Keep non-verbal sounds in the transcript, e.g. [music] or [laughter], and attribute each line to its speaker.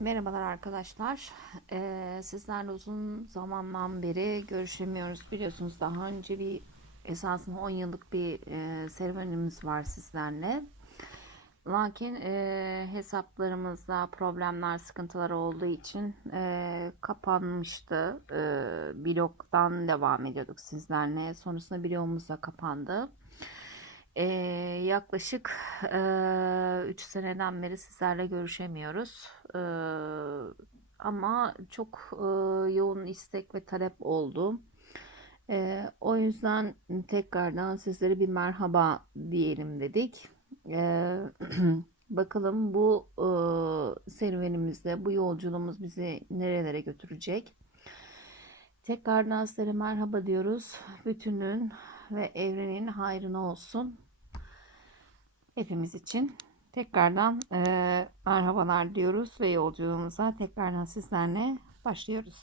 Speaker 1: Merhabalar arkadaşlar. Ee, sizlerle uzun zamandan beri görüşemiyoruz. Biliyorsunuz daha önce bir esasında 10 yıllık bir e, serüvenimiz var sizlerle. Lakin e, hesaplarımızda problemler, sıkıntılar olduğu için e, kapanmıştı. E, blogdan devam ediyorduk sizlerle. Sonrasında blogumuz da kapandı. Ee, yaklaşık 3 seneden beri sizlerle görüşemiyoruz. Ee, ama çok e, yoğun istek ve talep oldu. Ee, o yüzden tekrardan sizlere bir merhaba diyelim dedik. Ee, [clears throat] bakalım bu e, serüvenimizde, bu yolculuğumuz bizi nerelere götürecek? Tekrardan sizlere merhaba diyoruz. Bütünün ve evrenin hayrına olsun. Hepimiz için tekrardan e, merhabalar diyoruz ve yolculuğumuza tekrardan sizlerle başlıyoruz.